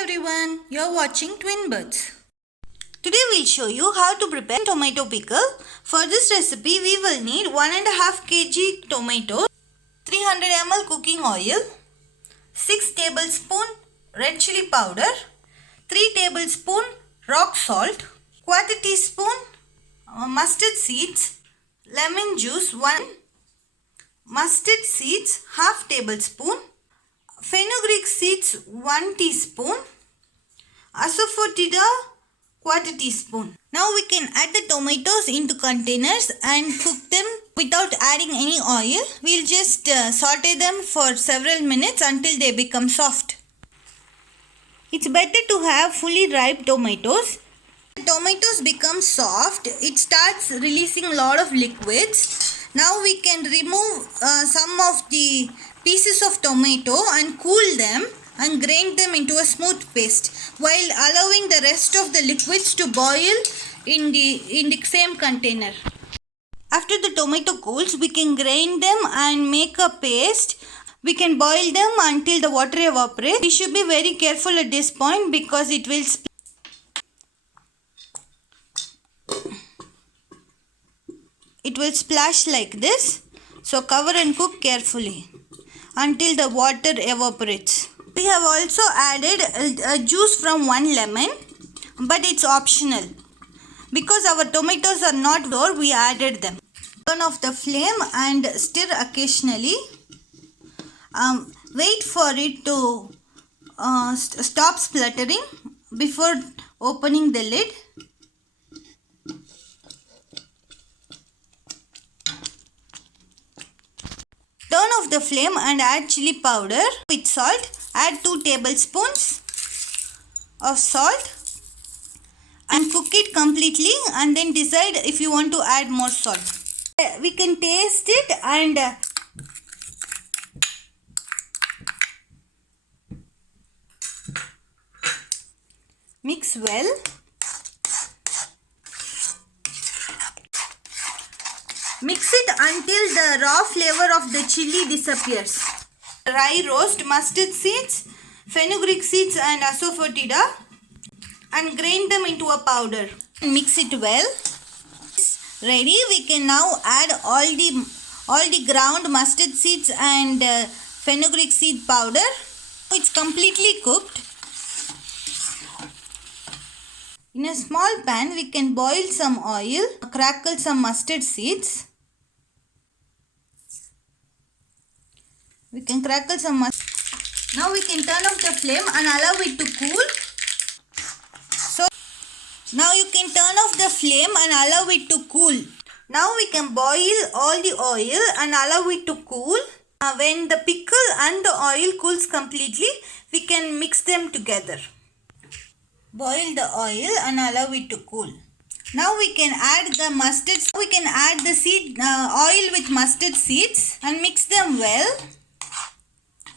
everyone, you're watching Twin Birds. Today we'll show you how to prepare tomato pickle. For this recipe we will need 1.5 kg tomato, 300 ml cooking oil, 6 tablespoon red chili powder, 3 tablespoon rock salt, 1/4 teaspoon mustard seeds, lemon juice 1, mustard seeds 1/2 tablespoon, fenugreek seeds 1 teaspoon, asafoetida 1/4 teaspoon. Now we can add the tomatoes into containers and cook them without adding any oil. We'll just saute them for several minutes until they become soft. It's better to have fully ripe tomatoes. The tomatoes become soft, it starts releasing a lot of liquids. Now we can remove some of the pieces of tomato and cool them and grind them into a smooth paste while allowing the rest of the liquids to boil in the same container. After the tomato cools, we can grind them and make a paste. We can boil them until the water evaporates. We should be very careful at this point because it will splash like this. So cover and cook carefully until the water evaporates. We have also added a juice from 1 lemon, but it's optional. Because our tomatoes are not raw, we added them. Turn off the flame and stir occasionally. Wait for it to stop spluttering before opening the lid. Turn off the flame and add chili powder with salt. Add 2 tablespoons of salt and cook it completely and then decide if you want to add more salt. We can taste it and mix well. Mix it until the raw flavor of the chili disappears. Dry roast mustard seeds, fenugreek seeds and asafoetida and grind them into a powder. Mix it well. Ready. We can now add all the ground mustard seeds and fenugreek seed powder. It's completely cooked. In a small pan, we can boil some oil, crackle some mustard seeds. We can crackle some mustard. Now we can turn off the flame and allow it to cool. So now you can turn off the flame and allow it to cool. Now we can boil all the oil and allow it to cool. When the pickle and the oil cools completely, we can mix them together. Boil the oil and allow it to cool. Now we can add the mustard. We can add the oil with mustard seeds and mix them well.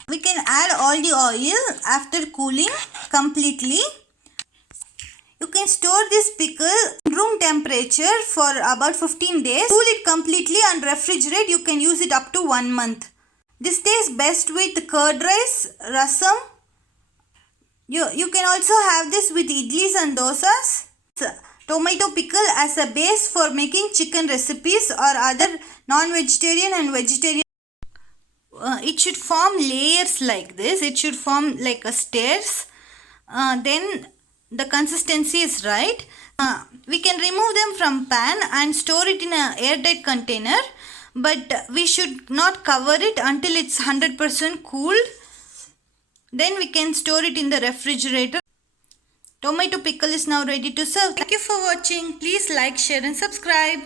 We can add all the oil after cooling completely. You can store this pickle in room temperature for about 15 days. Cool it completely and refrigerate. You can use it up to 1 month. This tastes best with curd rice, rasam. You can also have this with idlis and dosas. Tomato pickle as a base for making chicken recipes or other non-vegetarian and vegetarian. It should form layers like this. It should form like a stairs. Then the consistency is right. We can remove them from pan and store it in an airtight container. But we should not cover it until it's 100% cooled. Then we can store it in the refrigerator. Tomato pickle is now ready to serve. Thank you for watching. Please like, share and subscribe.